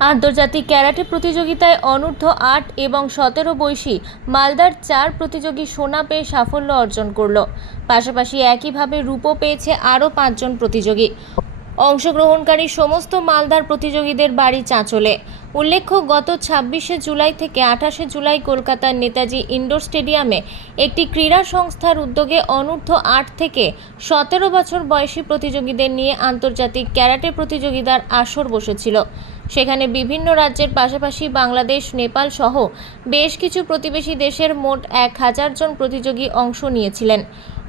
আন্তর্জাতিক ক্যারাটে প্রতিযোগিতায় অনূর্ধ্ব আট এবং সতেরো বয়সী মালদার চার প্রতিযোগী সোনা পেয়ে সাফল্য অর্জন করল। পাশাপাশি একইভাবে রূপও পেয়েছে আরও পাঁচজন প্রতিযোগী। অংশগ্রহণকারী সমস্ত মালদার প্রতিযোগীদের বাড়ি চাঁচলে। উল্লেখ্য, গত ছাব্বিশে জুলাই থেকে আঠাশে জুলাই কলকাতার নেতাজি ইন্ডোর স্টেডিয়ামে একটি ক্রীড়া সংস্থার উদ্যোগে অনূর্ধ্ব আট থেকে সতেরো বছর বয়সী প্রতিযোগীদের নিয়ে আন্তর্জাতিক ক্যারাটে প্রতিযোগিতার আসর বসেছিল। সেখানে বিভিন্ন রাজ্যের পাশাপাশি বাংলাদেশ, নেপাল সহ বেশ কিছু প্রতিবেশী দেশের মোট এক হাজার জন প্রতিযোগী অংশ নিয়েছিলেন।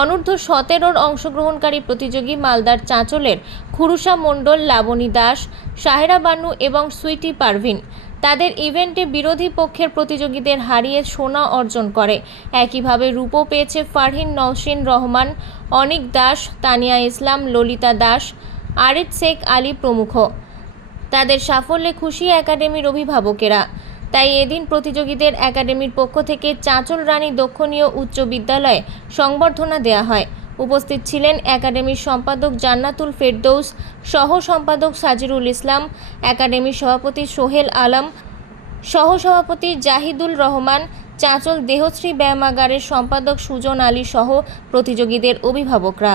অনূর্ধ্ব সতেরোর অংশগ্রহণকারী প্রতিযোগী মালদার চাঁচলের খুরুষা মণ্ডল, লাবণী দাস, সাহেরা বানু এবং সুইটি পারভিন তাদের ইভেন্টে বিরোধী পক্ষের প্রতিযোগীদের হারিয়ে সোনা অর্জন করে। একইভাবে রূপও পেয়েছে ফারহিন নওশিন রহমান, অনিক দাস, তানিয়া ইসলাম, ললিতা দাস, আরিফ শেখ আলী প্রমুখ। তাদের সাফল্যে খুশি একাডেমির অভিভাবকেরা। তাই এদিন প্রতিযোগীদের একাডেমির পক্ষ থেকে চাঁচল রানী দক্ষিণীয় উচ্চ বিদ্যালয়ে সংবর্ধনা দেওয়া হয়। উপস্থিত ছিলেন একাডেমির সম্পাদক জান্নাতুল ফেরদৌস সহ সম্পাদক সাজিরুল ইসলাম, একাডেমির সভাপতি সোহেল আলম সহ সভাপতি জাহিদুল রহমান, চাঁচল দেহশ্রী ব্যায়ামাগারের সম্পাদক সুজন আলী সহ প্রতিযোগীদের অভিভাবকরা।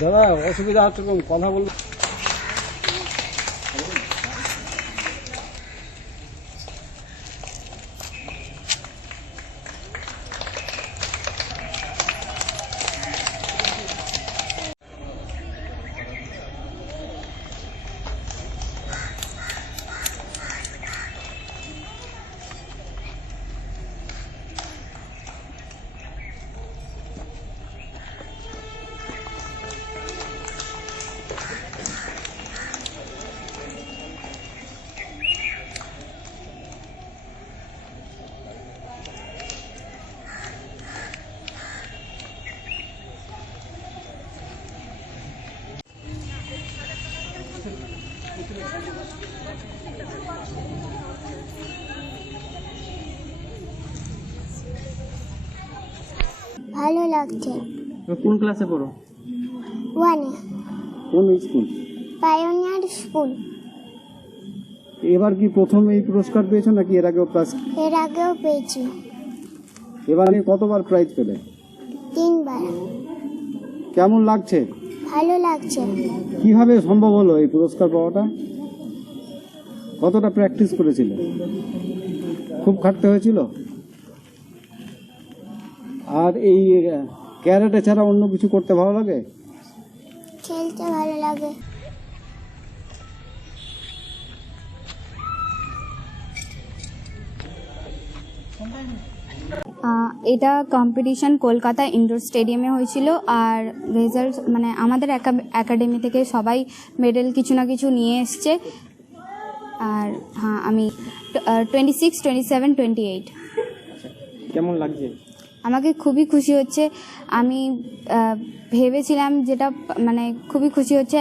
দাদা অসুবিধা হচ্ছে কথা বলব লাগছে কোন ক্লাসে পড়ো? ওয়ানে। কোন স্কুল? পায়োনিয়ার স্কুল এবার কি প্রথম এই পুরস্কার পেয়েছ নাকি এর আগেও প্রাইজ এর আগেও পেয়েছি। এবার আমি কতবার প্রাইজ পেলে? তিনবার। কেমন লাগছে? ভালো লাগছে। কীভাবে সম্ভব হলো এই পুরস্কার পাওয়াটা? কতটা প্র্যাকটিস করেছিলে? খুব খাটতে হয়েছিল? আর এই ক্যারেটে ছাড়া অন্য কিছু করতে ভালো লাগে? খেলতে ভালো লাগে। এটা কম্পিটিশন কলকাতা ইনডোর স্টেডিয়ামে হয়েছিল আর রেজাল্ট মানে আমাদের একাডেমি থেকে সবাই মেডেল কিছু না কিছু নিয়ে এসছে। আর হ্যাঁ আমি twenty six twenty seven twenty eight কেমন লাগছে? আমাকে খুবই খুশি হচ্ছে। আমি ভেবেছিলাম যেটা মানে খুবই খুশি হচ্ছে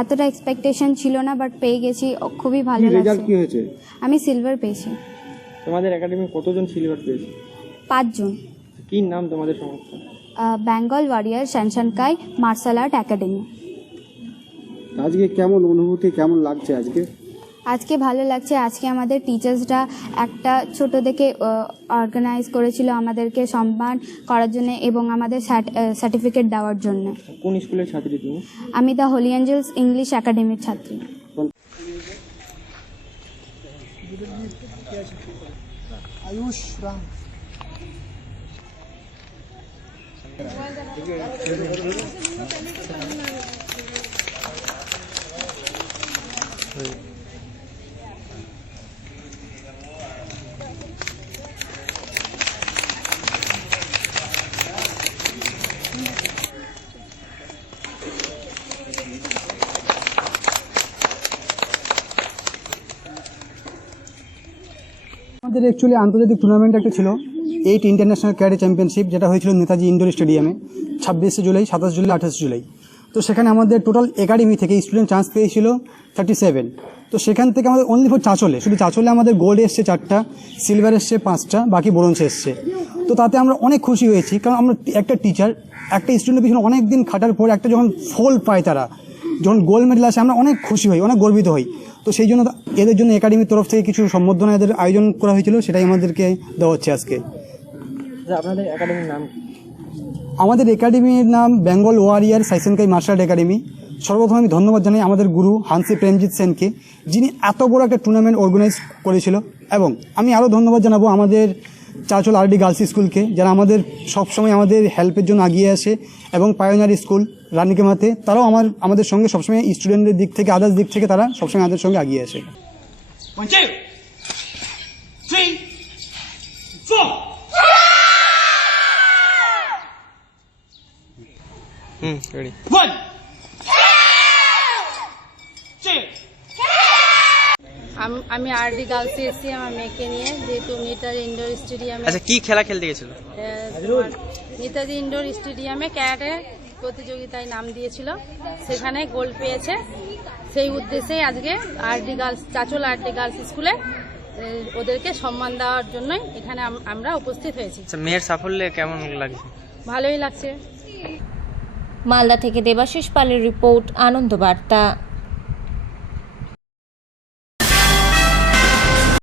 এতটা এক্সপেকটেশন ছিল না বাট পেয়ে গেছি খুবই ভালো রেজাল্ট লাগছে। কি হয়েছে? আমি সিলভার পেয়েছি। তোমাদের একাডেমি কতজন সিলভার পেয়েছে? পাঁচজন। কি নাম তোমাদের সংস্থা? বেঙ্গল ওয়ারিয়ার শ্যানশানকাই মার্শাল আর্ট একাডেমি আজকে কেমন অনুভূতি কেমন লাগছে আজকে? আজকে ভালো লাগছে। আজকে আমাদের টিচার্সরা একটা ছোট থেকে অর্গানাইজ করেছিল আমাদেরকে সম্মান করার জন্য এবং আমাদের সার্টিফিকেট দেওয়ার জন্য। কোন স্কুলের ছাত্রী তুমি? আমি দ্য হোলি অ্যাঞ্জেলস ইংলিশ একাডেমির ছাত্রী। আয়ুষ রাম। Thank you. আমাদের অ্যাকচুয়ালি আন্তর্জাতিক টুর্নামেন্ট একটা ছিল এইট ইন্টারন্যাশনাল ক্যাডে চ্যাম্পিয়নশিপ যেটা হয়েছিল নেতাজি ইন্ডোর স্টেডিয়ামে ছাব্বিশে জুলাই, সাতাশ জুলাই, আঠাশে জুলাই। তো সেখানে আমাদের টোটাল একাডেমি থেকে স্টুডেন্ট চান্স পেয়েছিল থার্টি সেভেন তো সেখান থেকে আমাদের অনলি ফর চাঁচলে শুধু চাঁচলে আমাদের গোল্ড এসছে চারটা সিলভার এসছে পাঁচটা, বাকি ব্রোঞ্জ এসছে। তো তাতে আমরা অনেক খুশি হয়েছি, কারণ আমরা একটা টিচার একটা স্টুডেন্টের পিছনে অনেক দিন খাটার পর একটা যখন ফল পায় তারা যখন গোল্ড মেডেল আসে আমরা অনেক খুশি হই অনেক গর্বিত হই। তো সেই জন্য এদের জন্য একাডেমির তরফ থেকে কিছু সম্বর্ধনা এদের আয়োজন করা হয়েছিল সেটাই আমাদেরকে দেওয়া হচ্ছে আজকে। আচ্ছা আপনাদের একাডেমির নাম আমাদের একাডেমির নাম বেঙ্গল ওয়ারিয়ার সাইসেনকাই মার্শাল আর্ট একাডেমি সর্বপ্রথম আমি ধন্যবাদ জানাই আমাদের গুরু হানসি প্রেমজিৎ সেনকে যিনি এত বড় একটা টুর্নামেন্ট অর্গানাইজ করেছিল। এবং আমি আরও ধন্যবাদ জানাব আমাদের চাচল আরডি গার্লস স্কুলকে যারা আমাদের সবসময় আমাদের হেল্পের জন্য এগিয়ে আসে এবং পায়োনিয়ার স্কুল রানীকেমাতে তারাও আমার আমাদের সঙ্গে সবসময় স্টুডেন্টদের দিক থেকে আদার্স দিক থেকে তারা সবসময় আমাদের সঙ্গে এগিয়ে আসে One, two, three, four. হুম রেডি আম- আরডি গার্লসে এসেছি আমার মেয়েকে নিয়ে যেহেতু নেতাজি ইনডোর স্টেডিয়ামে। আচ্ছা কি খেলা খেলতে গেছিল? নেতাজি ইনডোর স্টেডিয়ামে ক্যারাটে প্রতিযোগিতায় নাম দিয়েছিল সেখানে গোল্ড পেয়েছে। সেই উদ্দেশ্যেই আজকে RD girls Chanchal RD girls স্কুলে ওদেরকে সম্মান দেওয়ার জন্যই এখানে আমরা উপস্থিত হয়েছি। আচ্ছা মেয়ের সাফল্যে কেমন লাগছে? ভালোই লাগছে। মালদা থেকে দেবাশিস পালের রিপোর্ট আনন্দ বার্তা।